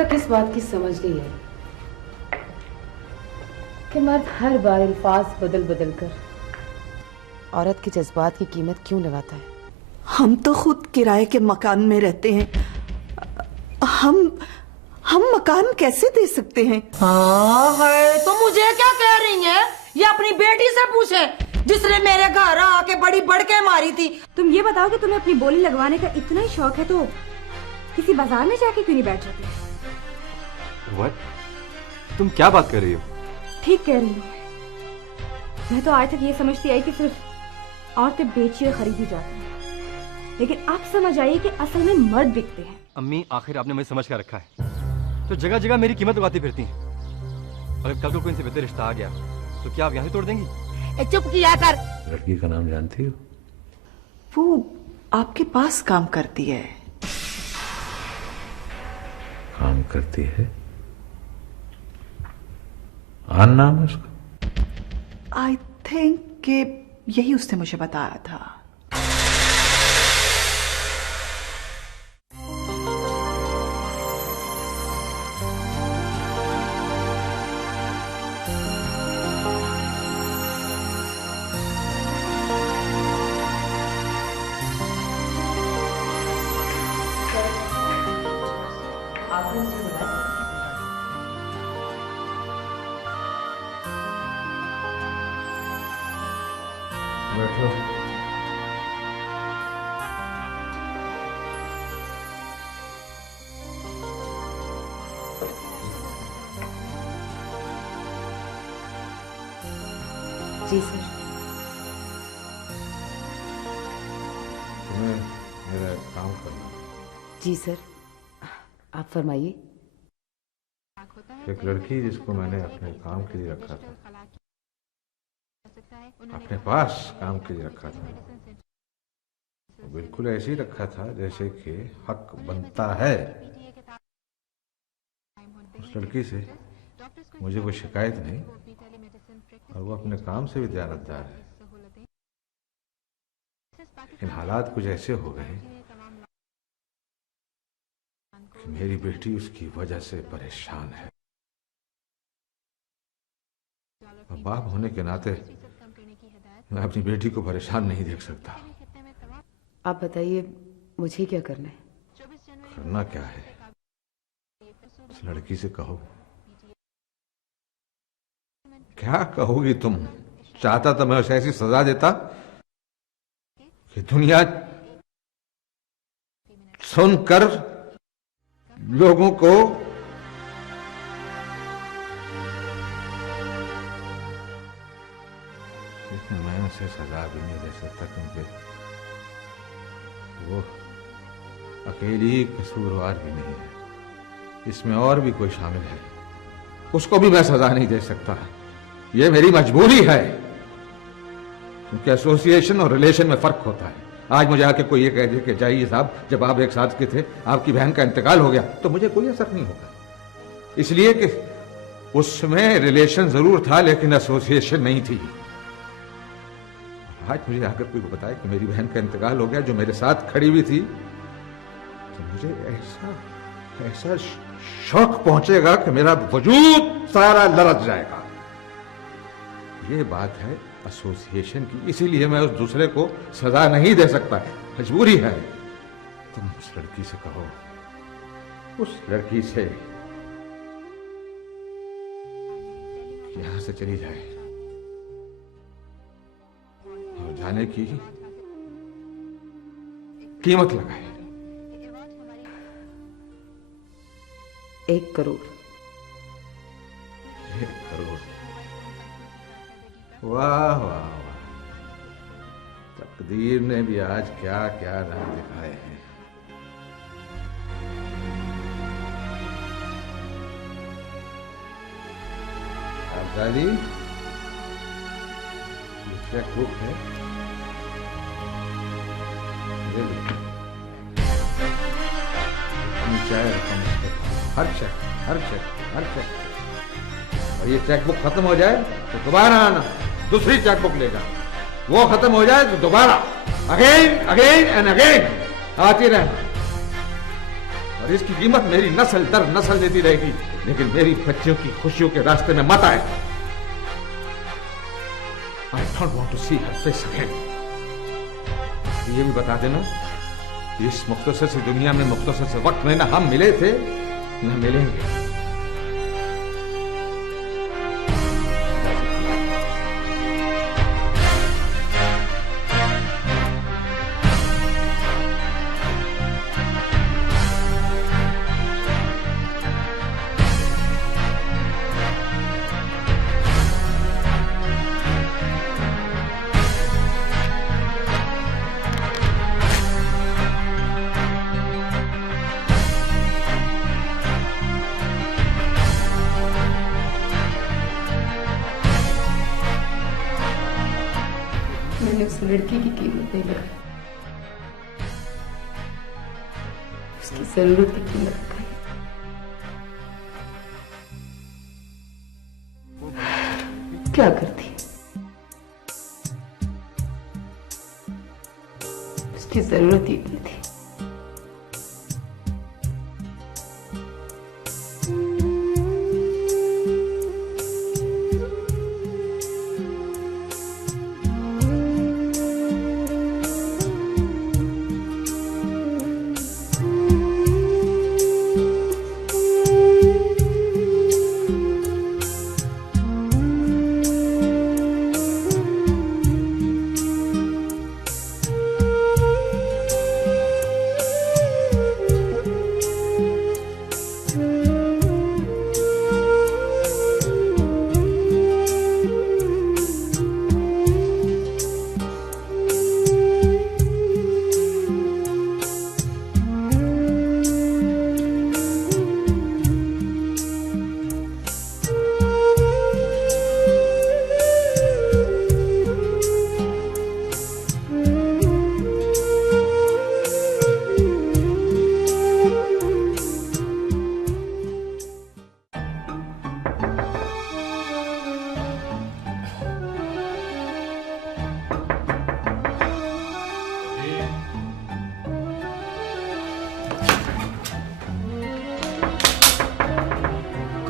तक इस बात की समझ नहीं है कि मर्द हर बार अल्फाज बदल बदल कर औरत के जज्बात की कीमत क्यों लगाता है। हम तो खुद किराए के मकान में रहते हैं, हम मकान कैसे दे सकते हैं? हाँ है तो मुझे क्या कह रही है? ये अपनी बेटी से पूछे जिसने मेरे घर आके बड़ी बड़के मारी थी। तुम ये बताओ कि तुम्हें अपनी बोली लगवाने का इतना ही शौक है तो किसी बाजार में जाके क्यों नहीं बैठ जाते? What? तुम क्या बात कर रही हो? ठीक कह रही हूँ। मैं तो आज तक ये समझती आई कि सिर्फ औरतें बेची और खरीदी जाती हैं, लेकिन अब समझ आई कि असल में मर्द बिकते हैं। अम्मी आखिर आपने मुझे समझ कर रखा है तो जगह जगह मेरी कीमत लगाती फिरती हैं। अगर कल को कोई इनसे बेहतर रिश्ता आ गया तो क्या आप यहाँ से तोड़ देंगी? चुप किया कर। लड़की का नाम जानती हो? वो आपके पास काम करती है। काम करती है? आन नाम है उसका? आई थिंक कि यही उसने मुझे बताया था। बैठो। जी सर। तुम्हें मेरा एक काम करना। जी सर, आप फरमाइए। एक लड़की जिसको मैंने अपने काम के लिए रखा था, अपने पास काम के लिए रखा था, वो बिल्कुल ऐसे ही रखा था जैसे कि हक बनता है। उस लड़की से मुझे कोई शिकायत नहीं और वो अपने काम से भी दयानतदार है, लेकिन हालात कुछ ऐसे हो गए कि मेरी बेटी उसकी वजह से परेशान है। और बाप होने के नाते मैं अपनी बेटी को परेशान नहीं देख सकता। आप बताइए मुझे क्या करना है? करना क्या है? उस लड़की से कहो। क्या कहोगी तुम? चाहता तो मैं उसे ऐसी सजा देता कि दुनिया सुनकर लोगों को लेकिन मैं उसे सजा भी नहीं दे सकता क्योंकि वो अकेली कसूरवार भी नहीं है, इसमें और भी कोई शामिल है। उसको भी मैं सजा नहीं दे सकता। ये मेरी मजबूरी है क्योंकि एसोसिएशन और रिलेशन में फर्क होता है। आज मुझे आके कोई ये कह दे कि जाइए साहब, जब आप एक साथ के थे आपकी बहन का इंतकाल हो गया, तो मुझे कोई असर नहीं होगा, इसलिए कि उसमें रिलेशन जरूर था लेकिन एसोसिएशन नहीं थी। आज मुझे आकर कोई बताए कि मेरी बहन का इंतकाल हो गया जो मेरे साथ खड़ी हुई थी, तो मुझे ऐसा शौक पहुंचेगा कि मेरा वजूद सारा लरज जाएगा। ये बात है एसोसिएशन की, इसीलिए मैं उस दूसरे को सजा नहीं दे सकता, मजबूरी है। तुम उस लड़की से कहो, उस लड़की से यहां से चली जाए और जाने की कीमत लगाए। 1 करोड़। 1 करोड़? वाह वाह वाह, तकदीर ने भी आज क्या क्या रंग दिखाए हैं। दादी, चेक बुक है, ये लो। चाहे रकम हर चेक और ये चेक बुक खत्म हो जाए तो दोबारा आना, दूसरी चेक बुक लेगा। वो खत्म हो जाए तो दोबारा अगेन एंड अगेन आती रहना। और जिसकी कीमत मेरी नस्ल दर नस्ल देती रहेगी, लेकिन मेरी बच्चियों की खुशियों के रास्ते में मत आए। I don't want to see her face again. ये भी बता देना, इस मुख्तसर सी दुनिया में मुख्तसर से वक्त में न हम मिले थे न मिलेंगे। मैंने उस लड़की की कीमत नहीं लगाई, उसकी जरूरत की कीमत लगाई। क्या करती, उसकी जरूरत ही नहीं थी।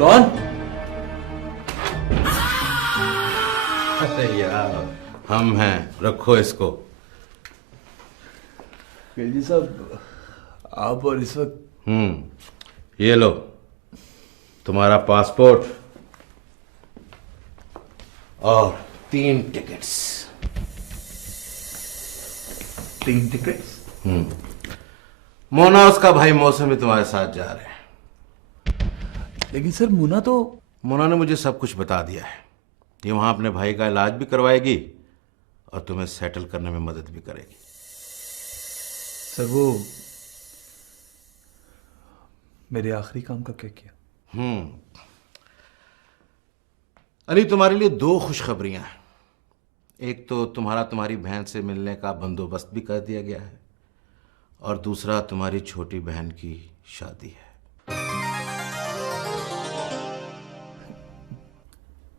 कौन? अरे यार, हम हैं, रखो इसको। जी साहब, आप और इस वक्त ये लो तुम्हारा पासपोर्ट और 3 टिकट्स। 3 टिकट्स? मोना उसका भाई मौसम भी तुम्हारे साथ जा रहे हैं। लेकिन सर मोना ने मुझे सब कुछ बता दिया है। ये वहां अपने भाई का इलाज भी करवाएगी और तुम्हें सेटल करने में मदद भी करेगी। सर वो मेरे आखिरी काम का क्या किया? अली, तुम्हारे लिए 2 खुशखबरियां हैं। एक तो तुम्हारी बहन से मिलने का बंदोबस्त भी कर दिया गया है, और दूसरा तुम्हारी छोटी बहन की शादी है।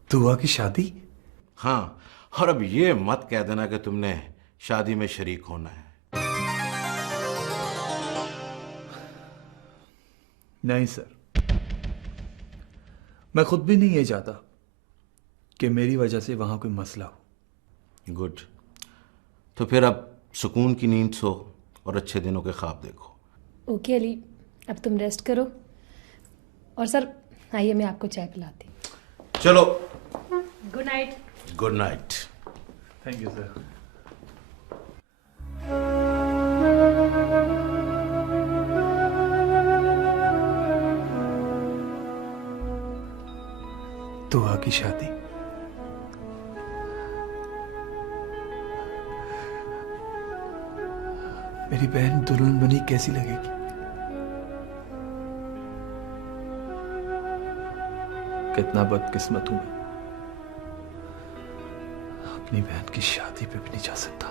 दुआ की शादी? हाँ, और अब ये मत कह देना कि तुमने शादी में शरीक होना है। नहीं सर, मैं खुद भी नहीं ये चाहता कि मेरी वजह से वहां कोई मसला हो। गुड, तो फिर अब सुकून की नींद सो और अच्छे दिनों के ख्वाब देखो। ओके अली, अब तुम रेस्ट करो। और सर आइए, मैं आपको चाय पिलाती हूँ। चलो, good night. Good night. Thank you sir. दुआ की शादी? मेरी बहन दुल्हन बनी कैसी लगेगी? कितना बदकिस्मत हूं मैं, अपनी बहन की शादी पे भी नहीं जा सकता।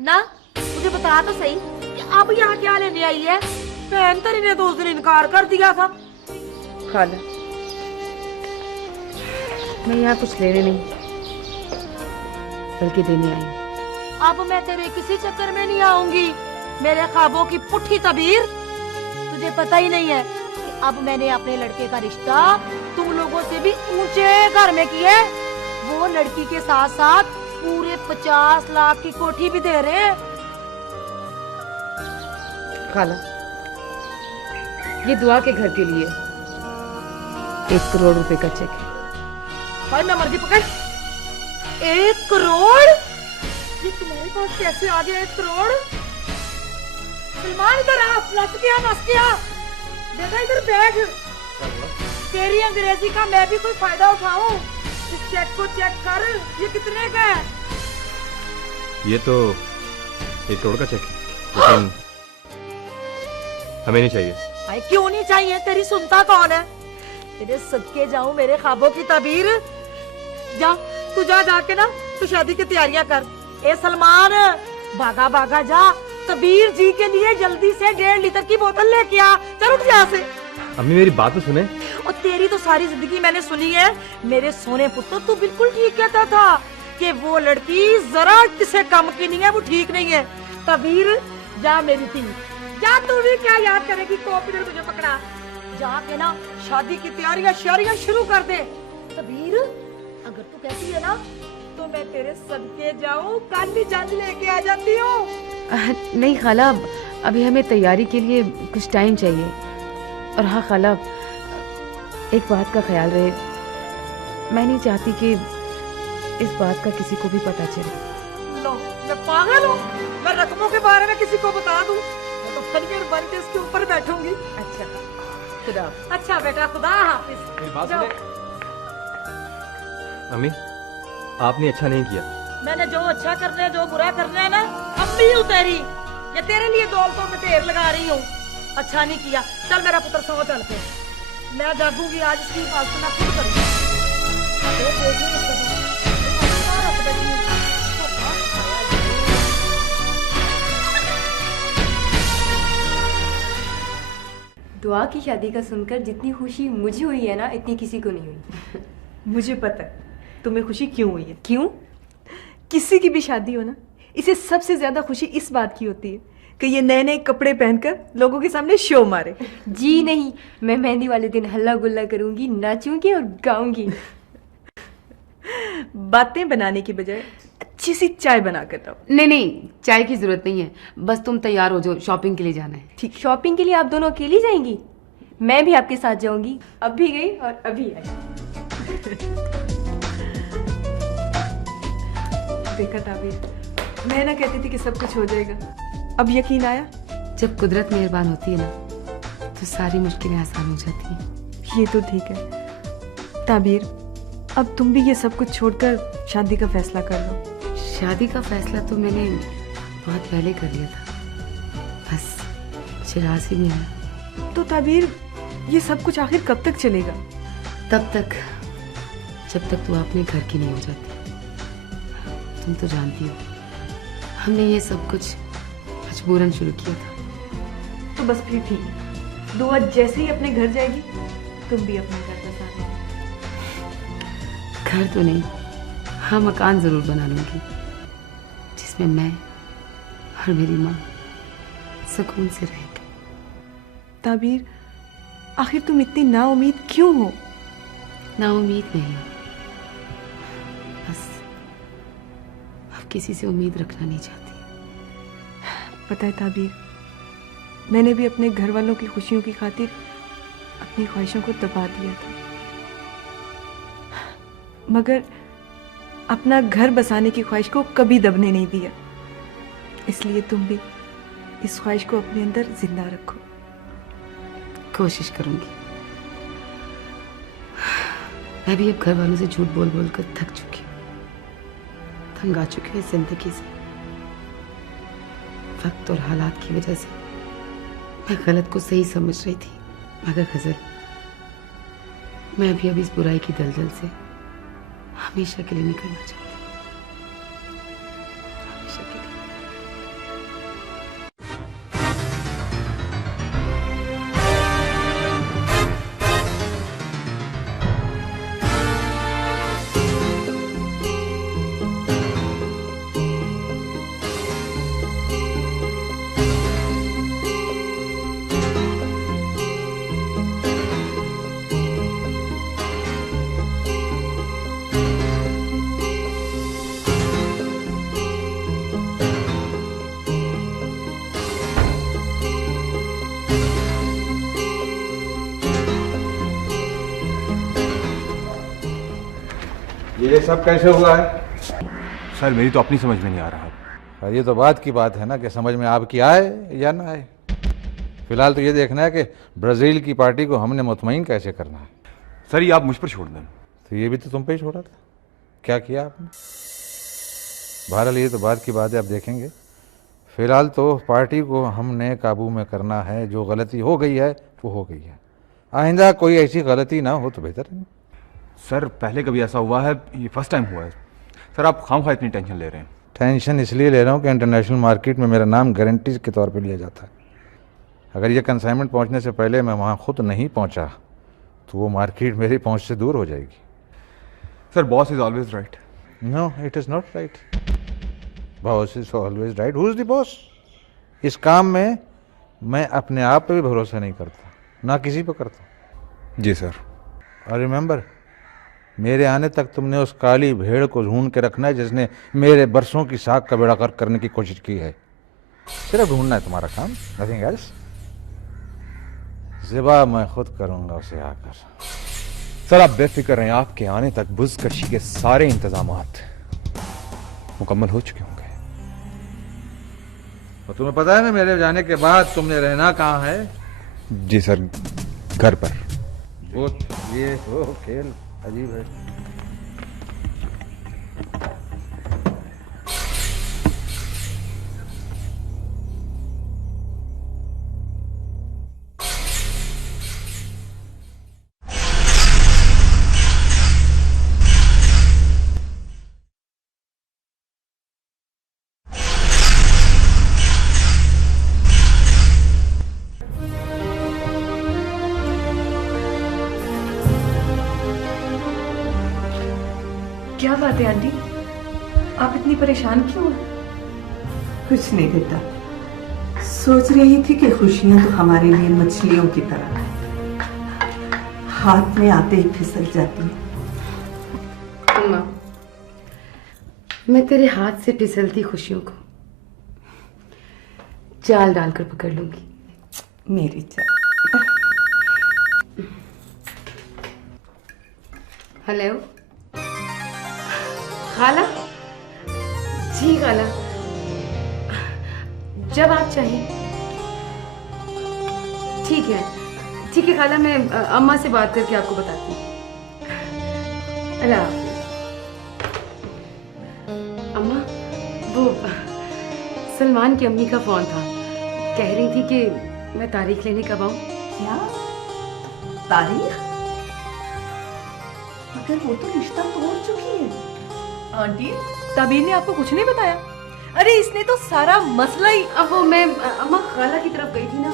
ना मुझे बता तो सही कि अब यहाँ क्या लेने आई है? बहन तेरी ने तो उस दिन इनकार कर दिया था। खाला, मैं यहाँ कुछ लेने नहीं बल्कि देने आई हूँ। अब मैं तेरे किसी चक्कर में नहीं आऊंगी। मेरे ख्वाबों की पुट्ठी तबीर, तुझे पता ही नहीं है कि अब मैंने अपने लड़के का रिश्ता तुम लोगों से भी ऊंचे घर में किया है। वो लड़की के साथ साथ पूरे 50 लाख की कोठी भी दे रहे हैं। खाला, ये दुआ के घर के लिए 1 करोड़ रुपए का चेक है। भाई मैं मर गई पकड़। 1 करोड़? ये तुम्हारे पास कैसे आ गया 1 करोड़? सलमान इधर आ, नस गया। देखा इधर बैग। तेरी अंग्रेजी का मैं भी कोई फायदा उठाऊं? इस चेक को चेक कर, ये कितने का है? ये तो 1 करोड़ का चेक है, लेकिन हमें नहीं चाहिए। भाई क्यों नहीं चाहिए? तेरी सुनता कौन है? तेरे सदके जाऊं मेरे ख्वाबों की तबीर। जा तू जाके ना तू शादी की तैयारियां कर। ए सलमान, भागा भागा जा, तबीर जी के लिए जल्दी से 1.5 लीटर की बोतल लेके आ। चल उठ यहाँ से। अम्मी मेरी बात तो सुने। और तेरी तो सारी जिंदगी मैंने सुनी है मेरे सोने पुत्र। तू बिल्कुल ठीक कहता था कि वो लड़की जरा किसे कम की नहीं है, वो ठीक नहीं है। तबीर जा मेरी थी, जा। तू भी क्या याद करेगी? कॉपी ने तुझे पकड़ा। जाके ना शादी की तैयारियां शुरू कर दे। तबीर अगर तू कहती है ना तो मैं तेरे सदके जाऊं, काली जान लेके आ जाती हूँ। नहीं खाला, अभी हमें तैयारी के लिए कुछ टाइम चाहिए। और हाँ खाला, एक बात का ख्याल रहे, मैं नहीं चाहती कि इस बात का किसी को भी पता चले। लो, मैं पागल हूँ? मैं रकमों के बारे में किसी को बता दूँ? मैं तो फनवीर बन के इसके ऊपर बैठूंगी। अच्छा खुदा। अच्छा बेटा, खुदा हाफिज। मेरी बात सुने। अम्मी, आपने अच्छा नहीं किया। मैंने जो अच्छा करना है, जो बुरा करना है ना, अम्मी हूँ तेरी। ये तेरे लिए दौलतों पे ढेर लगा रही हूँ। अच्छा नहीं किया। चल मेरा पुत्र सो, चल पे। मैं जागूंगी आज, इसकी हिफाजत मैं खुद करूंगी। दुआ की शादी का सुनकर जितनी खुशी मुझे हुई है ना, इतनी किसी को नहीं हुई। मुझे पता है तुम्हें खुशी क्यों हुई है। क्यों? किसी की भी शादी हो ना, इसे सबसे ज्यादा खुशी इस बात की होती है कि ये नए नए कपड़े पहनकर लोगों के सामने शो मारे। जी नहीं, मैं मेहंदी वाले दिन हल्ला गुल्ला करूंगी, नाचूंगी और गाऊंगी। बातें बनाने की बजाय अच्छी सी चाय बना कर दो। नहीं, चाय की जरूरत नहीं है, बस तुम तैयार हो जाओ, शॉपिंग के लिए जाना है। ठीक, शॉपिंग के लिए आप दोनों अकेली जाएंगी? मैं भी आपके साथ जाऊंगी। अब भी गई और अभी आई। देखा ताबीर, मैं ना कहती थी कि सब कुछ हो जाएगा, अब यकीन आया। जब कुदरत मेहरबान होती है ना, तो सारी मुश्किलें आसान हो जाती हैं। ये तो ठीक है ताबीर, अब तुम भी ये सब कुछ छोड़कर शादी का फैसला कर लो। शादी का फैसला तो मैंने बहुत पहले कर लिया था, बस चिराग ही नहीं आया। तो ताबीर, ये सब कुछ आखिर कब तक चलेगा? तब तक जब तक तू अपने घर की नहीं हो जाती। तुम तो जानती हो, हमने ये सब कुछ मजबूरन शुरू किया था। तो बस फिर ठीक है, दुआ जैसे ही अपने घर जाएगी तुम भी अपने घर बसा लेना। घर तो नहीं, हाँ मकान जरूर बना लूंगी, जिसमें मैं और मेरी माँ सुकून से रहेंगे। ताबीर, आखिर तुम इतनी नाउम्मीद क्यों हो? नाउम्मीद नहीं, बस अब किसी से उम्मीद रखना नहीं चाहती। पता है ताबीर, मैंने भी अपने घर वालों की खुशियों की खातिर अपनी ख्वाहिशों को दबा दिया था, मगर अपना घर बसाने की ख्वाहिश को कभी दबने नहीं दिया। इसलिए तुम भी इस ख्वाहिश को अपने अंदर जिंदा रखो। कोशिश करूंगी। मैं भी अब घर वालों से झूठ बोल बोल कर थक चुकी हूँ, तंग आ चुकी हूँ जिंदगी से। वक्त और हालात की वजह से मैं गलत को सही समझ रही थी, मगर गजल, मैं भी अब इस बुराई की दलदल से हमेशा के लिए निकलना चाहती हूँ, हमेशा के लिए। ये सब कैसे हुआ है? सर मेरी तो अपनी समझ में नहीं आ रहा। हाँ, ये तो बात की बात है ना कि समझ में आपकी आए या ना आए। फिलहाल तो ये देखना है कि ब्राज़ील की पार्टी को हमने मुतमईन कैसे करना है। सर ये आप मुझ पर छोड़ दें। तो ये भी तो तुम पे ही छोड़ा था। क्या किया आपने? बहरहाल ये तो बात की बात है, आप देखेंगे। फिलहाल तो पार्टी को हमने काबू में करना है। जो गलती हो गई है वो हो गई है। आइंदा कोई ऐसी गलती ना हो तो बेहतर है। सर पहले कभी ऐसा हुआ है? ये फर्स्ट टाइम हुआ है। सर आप खामखा इतनी टेंशन ले रहे हैं। टेंशन इसलिए ले रहा हूँ कि इंटरनेशनल मार्केट में मेरा नाम गारंटी के तौर पे लिया जाता है। अगर ये कंसाइनमेंट पहुँचने से पहले मैं वहाँ खुद नहीं पहुँचा तो वो मार्केट मेरी पहुँच से दूर हो जाएगी। Sir boss is always right. No, it is not right. Boss is always right. Who is the boss? इस काम में मैं अपने आप पे भी भरोसा नहीं करता, ना किसी पे करता। जी सर। और रिमेंबर, मेरे आने तक तुमने उस काली भेड़ को ढूंढ के रखना है जिसने मेरे बरसों की साख का बेड़ा गर्क करने की कोशिश की है। सिर्फ ढूंढना है तुम्हारा काम, नथिंग एल्स। ज़िबा मैं खुद करूंगा उसे आकर। सर आप बेफिक्र रहें, आपके आने तक बुज़कशी के सारे इंतजामात मुकम्मल हो चुके होंगे। और तुम्हें पता है ना मेरे जाने के बाद तुमने रहना कहाँ है? जी सर, घर पर। वो ये वो खेल अजीब है। क्या बात है आंटी, आप इतनी परेशान क्यों हैं? कुछ नहीं बेटा, सोच रही थी कि खुशियां तो हमारे लिए मछलियों की तरह है, हाथ में आते ही फिसल जाती हैं। अम्मा, मैं तेरे हाथ से फिसलती खुशियों को जाल डालकर पकड़ लूंगी। मेरी जान। हेलो खाला। जी खाला, जब आप चाहें। ठीक है खाला, मैं अम्मा से बात करके आपको बताती हूँ। अल्लाह हाफ़िज़। अम्मा, वो सलमान की अम्मी का फोन था, कह रही थी कि मैं तारीख लेने कब आऊँ। क्या तारीख? मगर वो तो रिश्ता तोड़ चुकी है। आंटी, ताबीर ने आपको कुछ नहीं बताया? अरे इसने तो सारा मसला ही। अब वो मैं अम्मा खाला की तरफ गई थी ना,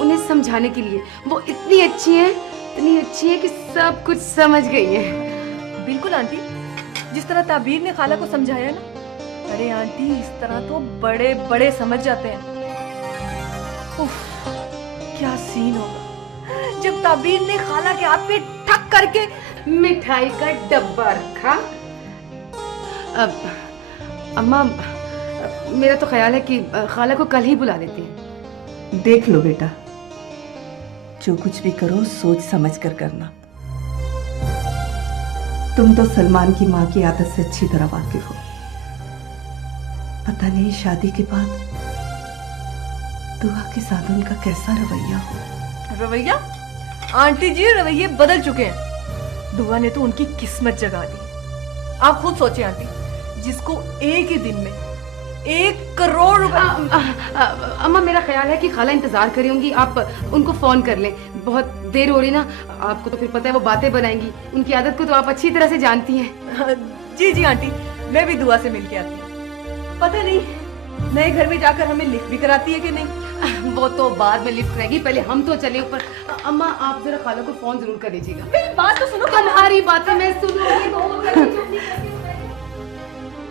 उन्हें समझाने के लिए। वो इतनी अच्छी है कि सब कुछ समझ गई है। बिल्कुल आंटी, जिस तरह ताबीर ने खाला को समझाया ना, अरे आंटी इस तरह तो बड़े बड़े समझ जाते हैं। उफ, क्या सीन होगा जब ताबीर ने खाला के हाथ पे ठक करके मिठाई का डब्बा रखा। अब अम्मा, मेरा तो ख्याल है कि खाला को कल ही बुला लेते हैं। देख लो बेटा, जो कुछ भी करो सोच समझ कर करना। तुम तो सलमान की माँ की आदत से अच्छी तरह वाकिफ हो। पता नहीं शादी के बाद दुआ के साथ उनका कैसा रवैया हो। रवैया? आंटी जी, रवैये बदल चुके हैं। दुआ ने तो उनकी किस्मत जगा दी। आप खुद सोचिए आंटी, जिसको एक ही दिन में 1 करोड़ रुपए। अम्मा, मेरा ख्याल है कि खाला इंतजार कर रही होंगी, आप उनको फोन कर लें। बहुत देर हो रही ना, आपको तो फिर पता है वो बातें बनाएंगी। उनकी आदत को तो आप अच्छी तरह से जानती हैं। जी जी आंटी, मैं भी दुआ से मिलके आती हूँ। पता नहीं नए घर में जाकर हमें लिफ्ट भी कराती है कि नहीं। वो तो बाद में लिफ्ट रहेगी, पहले हम तो चले ऊपर। अम्मा, आप जरा खाला को फोन जरूर कर दीजिएगा। मेरी बात तो सुनो। तुम्हारी बातें मैं सुनूंगी।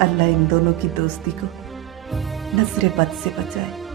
अल्लाह इन दोनों की दोस्ती को नजरे बद से बचाए।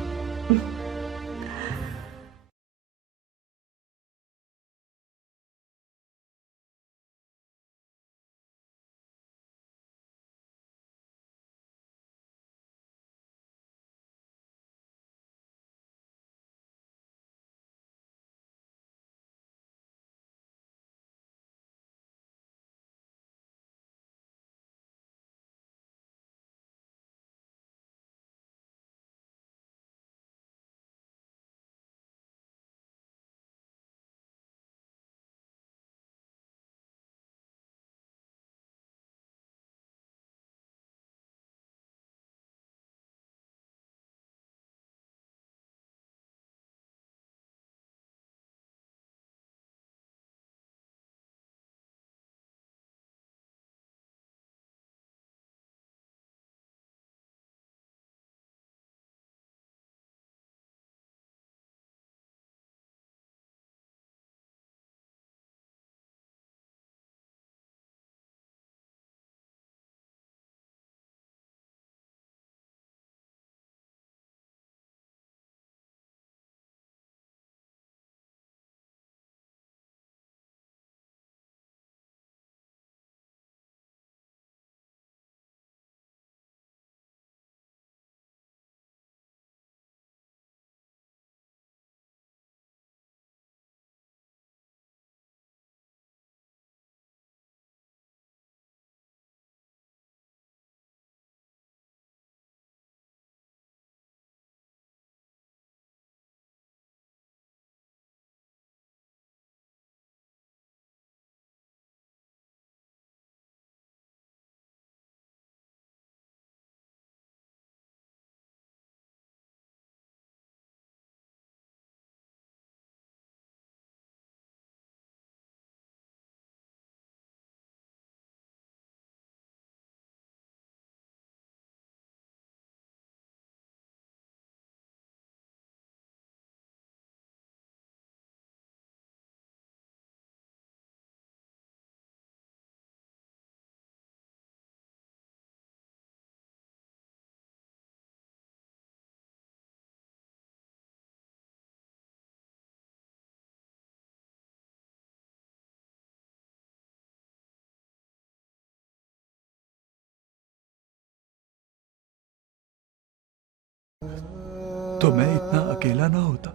तो मैं इतना अकेला ना होता।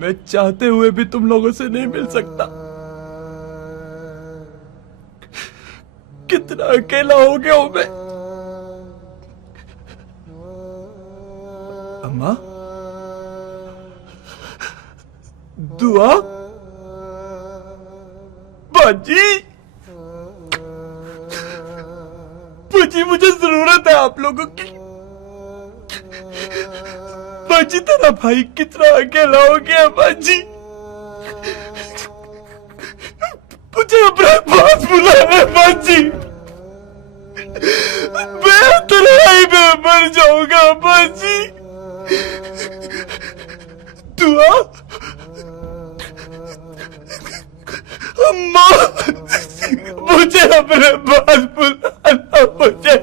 मैं चाहते हुए भी तुम लोगों से नहीं मिल सकता। कितना अकेला हो गया हूं मैं। अम्मा, दुआ, बाजी, मुझे जरूरत है आप लोगों की। बाजी, तेरा भाई कितना अकेला हो गया। बाजी, मुझे अपने पास बुलाना। बाजी, मैं तन्हाई में मर जाऊंगा। बाजी, दुआ, अम्मा, मुझे अपने पास बुलाना। मुझे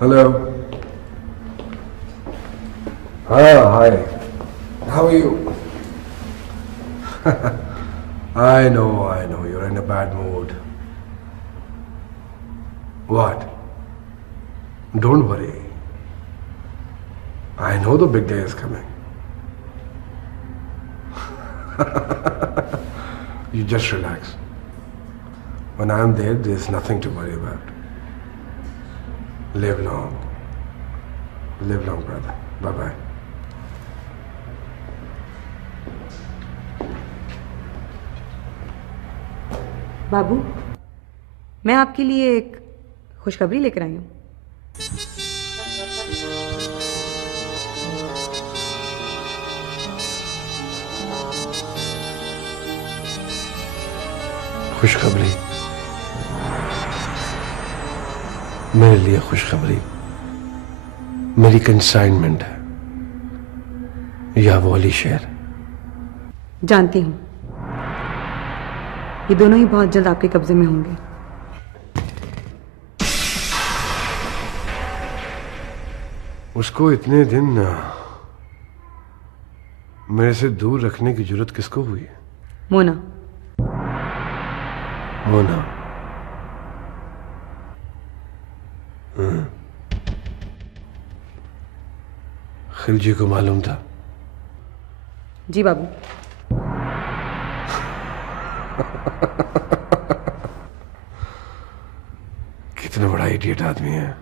Hello. Hi. How are you? I know. You're in a bad mood. What? Don't worry. I know the big day is coming. You just relax. When I'm there, there's nothing to worry about. Live long. Live long, brother. Bye-bye. बाबू, मैं आपके लिए एक खुशखबरी लेकर आई हूँ। खुशखबरी? मेरे लिए खुशखबरी मेरी कंसाइनमेंट है या वो वाली शेर? जानती हूँ, ये दोनों ही बहुत जल्द आपके कब्जे में होंगे। उसको इतने दिन मेरे से दूर रखने की जरूरत किसको हुई? मोना। मोना? खिलजी को मालूम था? जी बाबू। कितना बड़ा इडियट आदमी है।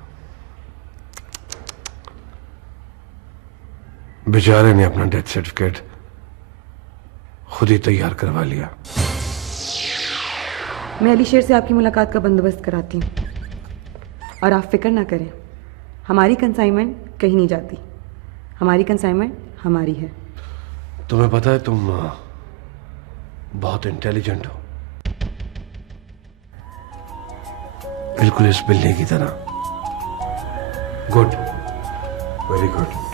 बेचारे ने अपना डेथ सर्टिफिकेट खुद ही तैयार करवा लिया। मैं अली शेर से आपकी मुलाकात का बंदोबस्त कराती हूँ, और आप फिक्र ना करें, हमारी कंसाइनमेंट कहीं नहीं जाती। हमारी कंसाइनमेंट हमारी है। तुम्हें पता है तुम बहुत इंटेलिजेंट हो, बिल्कुल इस बिल्ली की तरह। Good, very good.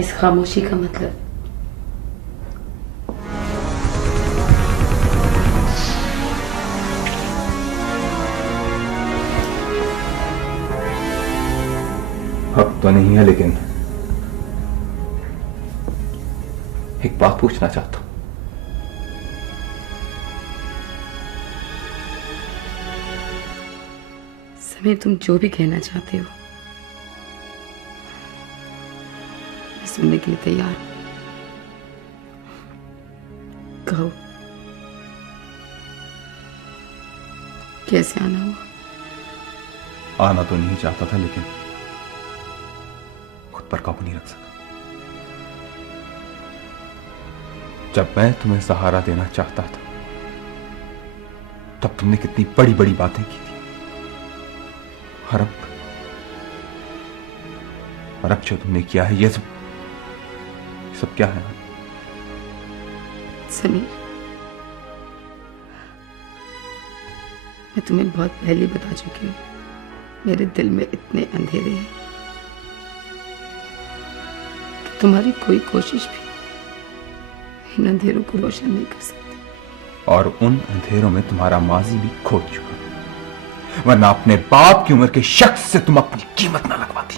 इस खामोशी का मतलब हक तो नहीं है, लेकिन एक बात पूछना चाहता हूं। समीर, तुम जो भी कहना चाहते हो मैं सुनने के लिए तैयार हूं। कहो, कैसे आना हुआ? आना तो नहीं चाहता था, लेकिन खुद पर काबू नहीं रख सका। जब मैं तुम्हें सहारा देना चाहता था, तब तुमने कितनी बड़ी बड़ी बातें की थी। और अब जो तुमने किया है, ये सब क्या है? समीर, मैं तुम्हें बहुत पहले बता चुकी हूँ, मेरे दिल में इतने अंधेरे हैं कि तुम्हारी कोई कोशिश भी इन अंधेरों को रोशन नहीं कर सकती। और उन अंधेरों में तुम्हारा माजी भी खो चुका, वरना अपने बाप की उम्र के शख्स से तुम अपनी कीमत ना लगवाती।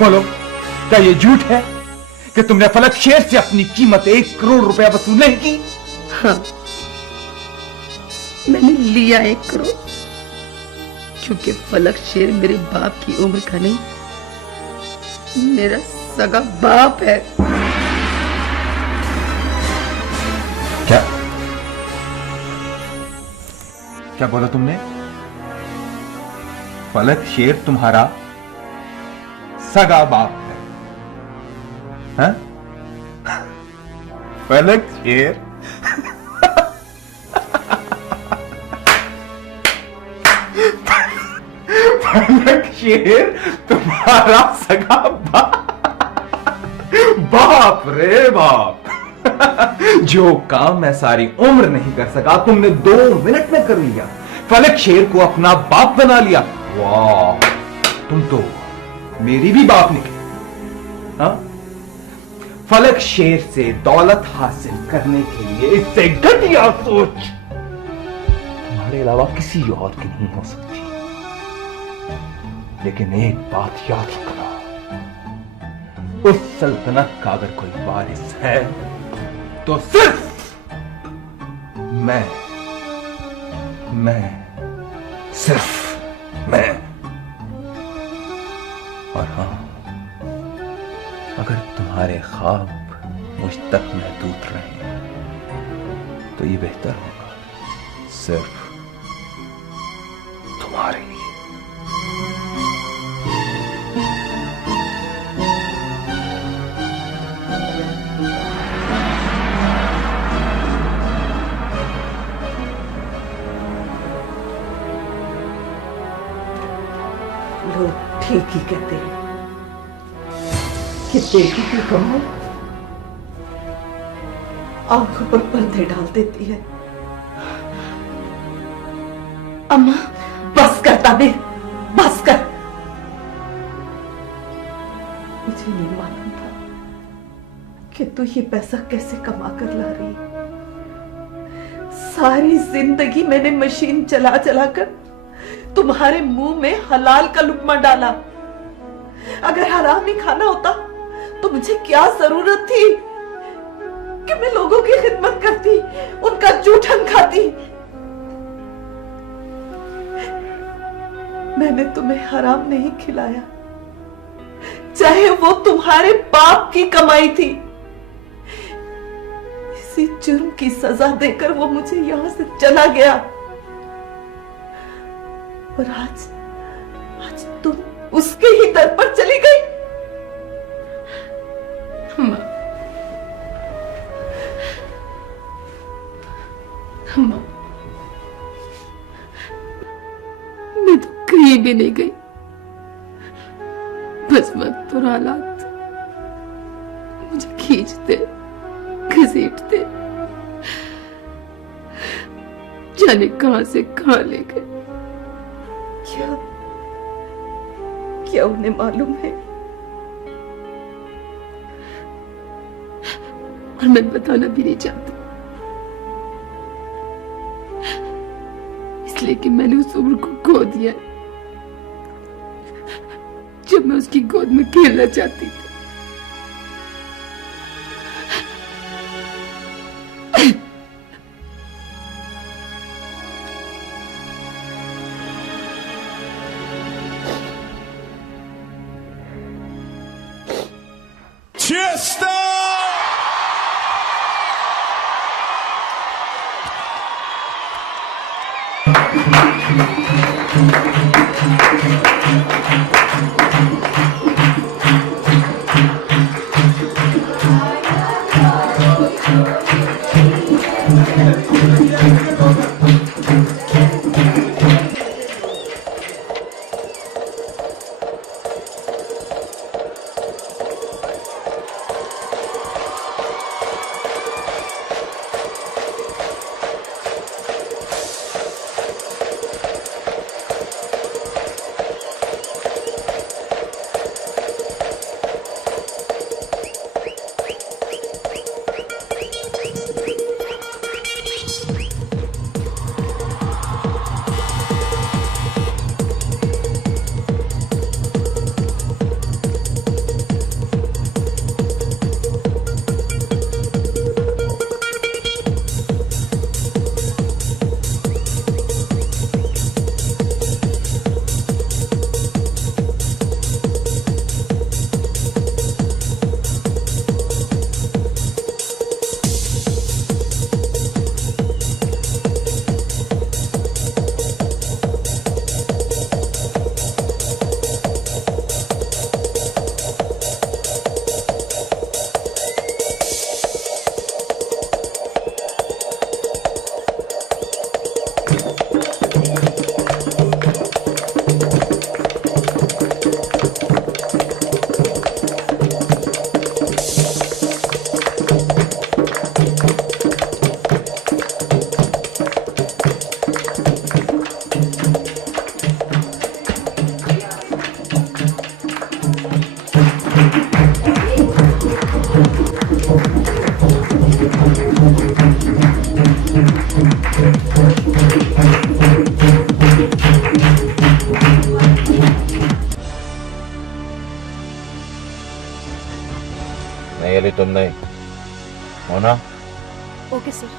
बोलो, क्या ये झूठ है कि तुमने फलक शेर से अपनी कीमत 1 करोड़ रुपया वसूल नहीं की? हाँ, मैंने लिया 1 करोड़, क्योंकि फलक शेर मेरे बाप की उम्र का नहीं, मेरा सगा बाप है। क्या बोला तुमने? फलक शेर तुम्हारा सगा बाप है? हाँ? फलक शेर फलक शेर तुम्हारा सगा बाप रे बाप। जो काम मैं सारी उम्र नहीं कर सका, तुमने 2 मिनट में कर लिया। फलक शेर को अपना बाप बना लिया। वाह, तुम तो मेरी भी बाप निकली। हाँ? फलक शेर से दौलत हासिल करने के लिए इससे घटिया सोच तुम्हारे अलावा किसी और की नहीं हो सकती। लेकिन एक बात याद रखना, उस सल्तनत का अगर कोई वारिस है तो सिर्फ सिर्फ मैं। और हाँ, अगर तुम्हारे ख्वाब मुझ तक महदूद रहे तो ये बेहतर होगा सिर्फ तुम्हारे लिए। लोग ठीक ही कहते हैं कि बेटी की कमर आंखों पर पर्दे डाल देती है। अम्मा बस कर ताबीर, बस कर। मुझे नहीं मालूम था कि तू ये पैसा कैसे कमा कर ला रही है। सारी जिंदगी मैंने मशीन चला चला कर तुम्हारे मुंह में हलाल का लुकमा डाला। अगर हराम ही खाना होता तो मुझे क्या जरूरत थी कि मैं लोगों की खिदमत करती, उनका जूठन खाती। मैंने तुम्हें हराम नहीं खिलाया, चाहे वो तुम्हारे बाप की कमाई थी। इसी जुर्म की सजा देकर वो मुझे यहां से चला गया, और आज तुम उसके ही दर पर चली गई। मैं तो कहीं भी नहीं गई, बस वक्त और हालात मुझे खींचते घसीटते जाने कहां से कहां ले गए। क्या उन्हें मालूम है? और मैं बताना भी नहीं चाहती, इसलिए कि मैंने उस उम्र को खो दिया जब मैं उसकी गोद में खेलना चाहती थी। नहीं अली, तुम नहीं मोना। Okay sir.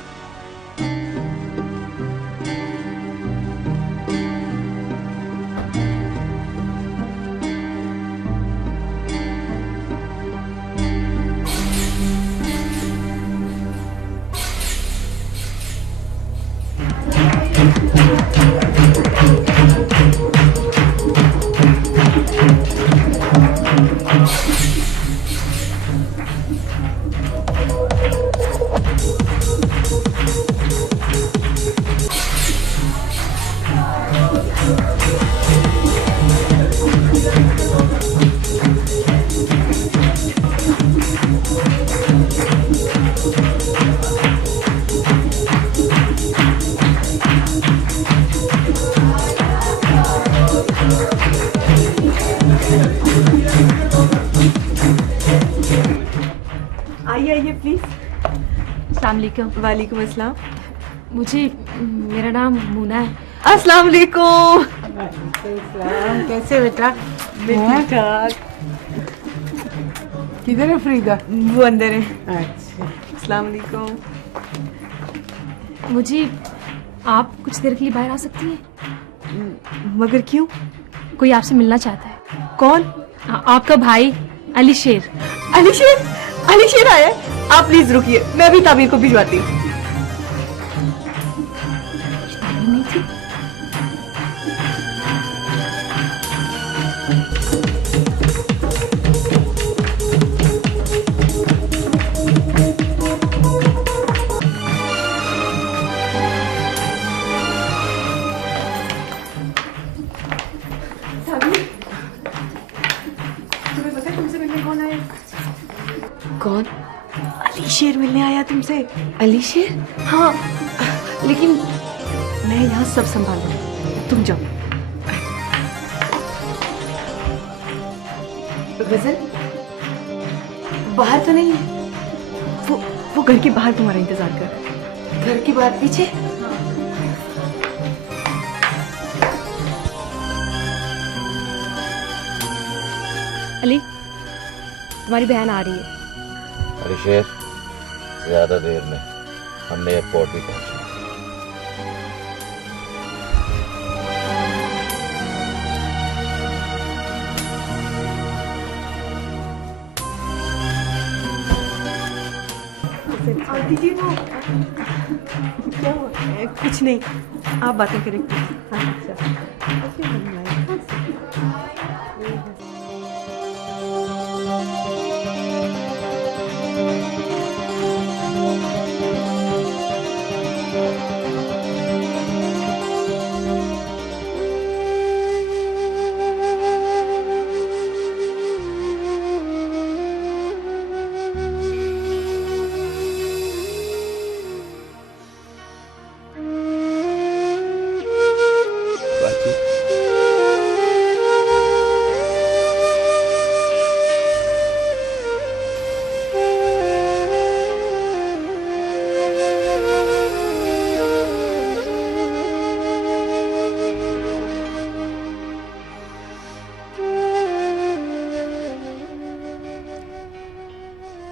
अस्सलाम वालेकुम। वालेकुम अस्सलाम। मुझे मेरा नाम मुना है। अस्सलाम वालेकुम। कैसे बेटा? ठीक ठाक। किधर है फरीदा? वो अंदर है। अच्छा। अस्सलाम वालेकुम। मुझे आप कुछ देर के लिए बाहर आ सकती हैं? मगर क्यों? कोई आपसे मिलना चाहता है। कौन? आपका भाई अली शेर। अली शेर? अली शेर आया है? आप प्लीज रुकिए, मैं अभी ताबीर को भिजवाती हूँ। नहीं थी। तुम्हें पता है तुमसे मिलने कौन आया? कौन? अली शेर मिलने आया तुमसे। अली शेर? हाँ, लेकिन मैं यहाँ सब संभालूं, तुम जाओ। गजल बाहर तो नहीं है? वो घर के बाहर तुम्हारा इंतजार कर। घर के बाहर पीछे? अली, तुम्हारी बहन आ रही है। अरे शेर, ज्यादा देर नहीं, हमने एयरपोर्ट भी पहुंचना। आंटी जी वो क्या हुआ? कुछ नहीं, आप बातें करें।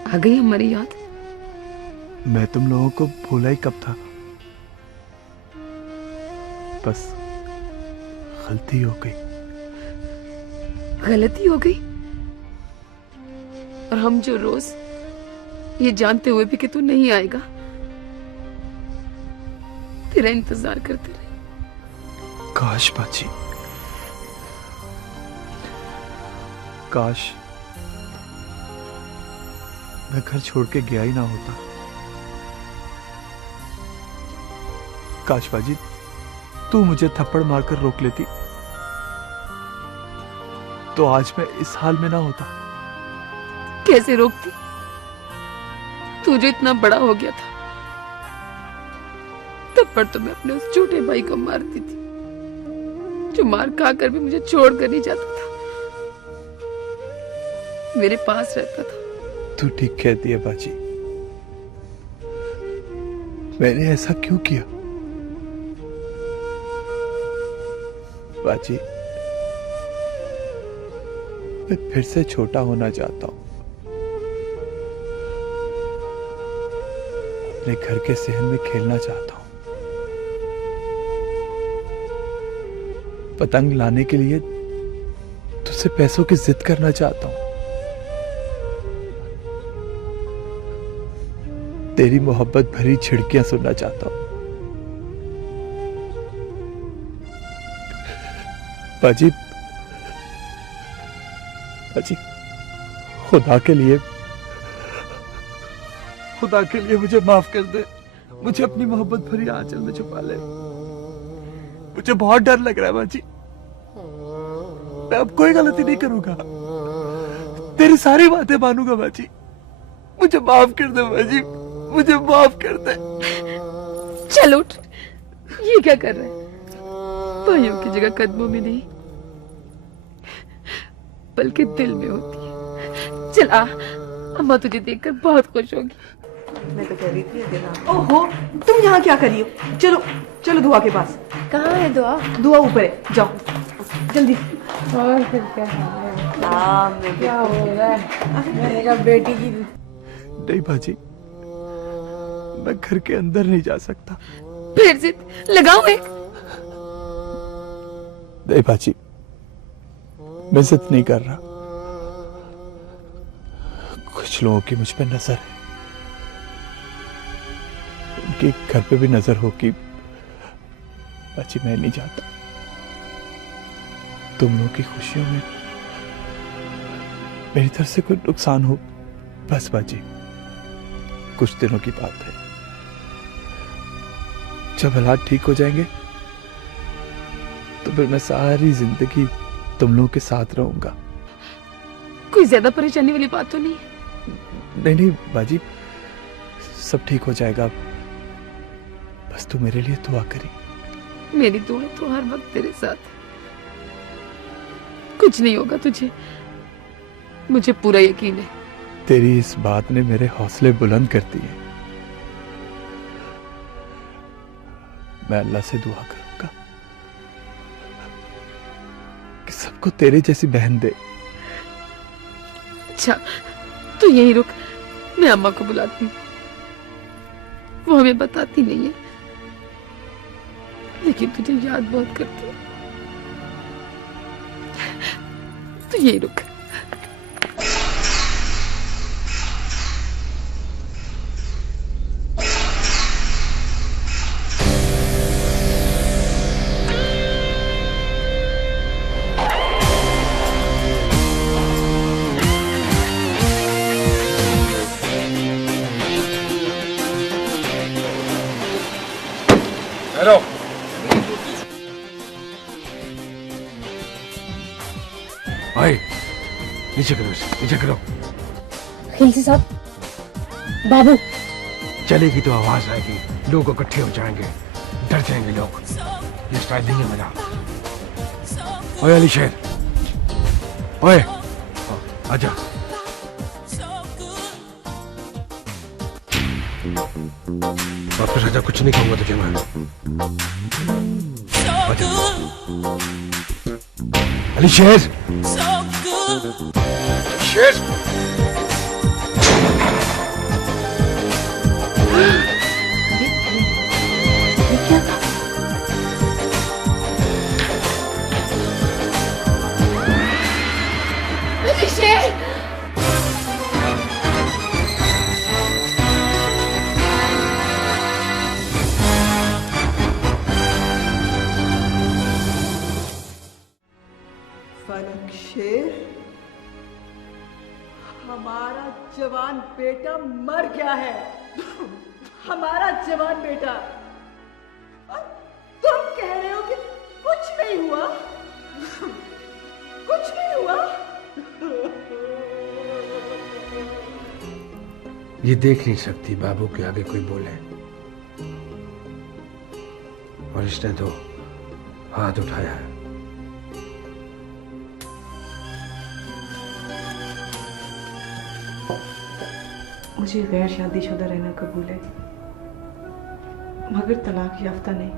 आ गई हमारी याद। मैं तुम लोगों को भूला ही कब था, बस गलती हो गई। गलती हो गई? और हम जो रोज ये जानते हुए भी कि तू नहीं आएगा तेरा इंतजार करते रहे। काश बाजी, काश मैं घर छोड़ के गया ही ना होता। काश बाजी तू मुझे थप्पड़ मारकर रोक लेती तो आज मैं इस हाल में ना होता। कैसे रोकती? तू जो इतना बड़ा हो गया था, थप्पड़ तो मैं अपने उस छोटे भाई को मारती थी जो मार खाकर भी मुझे छोड़कर नहीं जाता था, मेरे पास रहता था। तू ठीक कहती है बाजी, मैंने ऐसा क्यों किया? बाजी मैं फिर से छोटा होना चाहता हूं, अपने घर के सहन में खेलना चाहता हूं, पतंग लाने के लिए तुझसे पैसों की जिद करना चाहता हूं, तेरी मोहब्बत भरी छिड़कियां सुनना चाहता हूं। बाजी, बाजी खुदा के लिए मुझे माफ कर दे, मुझे अपनी मोहब्बत भरी आंचल में छुपा ले। मुझे बहुत डर लग रहा है बाजी, मैं अब कोई गलती नहीं करूंगा, तेरी सारी बातें मानूंगा बाजी। मुझे माफ कर दे बाजी, मुझे माफ कर दे। चल उठ, ये क्या कर रहा है? भाइयों की जगह कदमों में नहीं बल्कि दिल में होती है। चल आ, अम्मा तुझे देखकर बहुत खुश होगी। मैं तो कह रही थी अगर आप ओहो, तुम यहाँ क्या कर रही हो? चलो चलो दुआ के पास। कहाँ है दुआ? दुआ ऊपर है, जाओ जल्दी। और फिर क्या क्या हो रहा है? मैंने कहा बेटी की नहीं बाजी, मैं घर के अंदर नहीं जा सकता। फिर जिद लगाओ एक। नहीं बाजी, मैं जिद नहीं कर रहा। कुछ लोगों की मुझ पे नजर है, उनके घर पे भी नजर हो कि बाजी मैं नहीं चाहता तुम लोगों की खुशियों में मेरी तरफ से कोई नुकसान हो। बस बाजी, कुछ दिनों की बात है, जब हालात ठीक हो जाएंगे तो फिर मैं सारी जिंदगी तुम लोगों के साथ रहूंगा। कोई ज्यादा परेशानी वाली बात तो नहीं है? नहीं नहीं बाजी, सब ठीक हो जाएगा। बस तू मेरे लिए दुआ करी। मेरी दुआ तो हर वक्त तेरे साथ है। कुछ नहीं होगा तुझे, मुझे पूरा यकीन है। तेरी इस बात ने मेरे हौसले बुलंद कर दिए। मैं अल्लाह से दुआ करूंगा कि सबको तेरी जैसी बहन दे। अच्छा तो यही रुक, मैं अम्मा को बुलाती हूँ। वो हमें बताती नहीं है, लेकिन तुझे याद बहुत करती है। तो यही रुक। हेलो, भाई नीचे करो इसे, नीचे करो। खिलजी साहब, बाबू चलेगी तो आवाज आएगी, लोग इकट्ठे हो जाएंगे, डर जाएंगे लोग। ये स्टाइल नहीं है मेरा। ओए अली शेर, ओए आजा। वापस आजा, कुछ नहीं कहूंगा तुझे मैं। आजा अली शेर, शेर। फलक शेर, हमारा जवान बेटा मर गया है। हमारा जवान बेटा। और तुम कह रहे हो कि कुछ नहीं हुआ? कुछ नहीं हुआ? ये देख नहीं सकती बाबू के आगे कोई बोले, और इसने तो हाथ उठाया है। मुझे गैर शादीशुदा रहना कबूल है, मगर तलाक याफ्ता नहीं।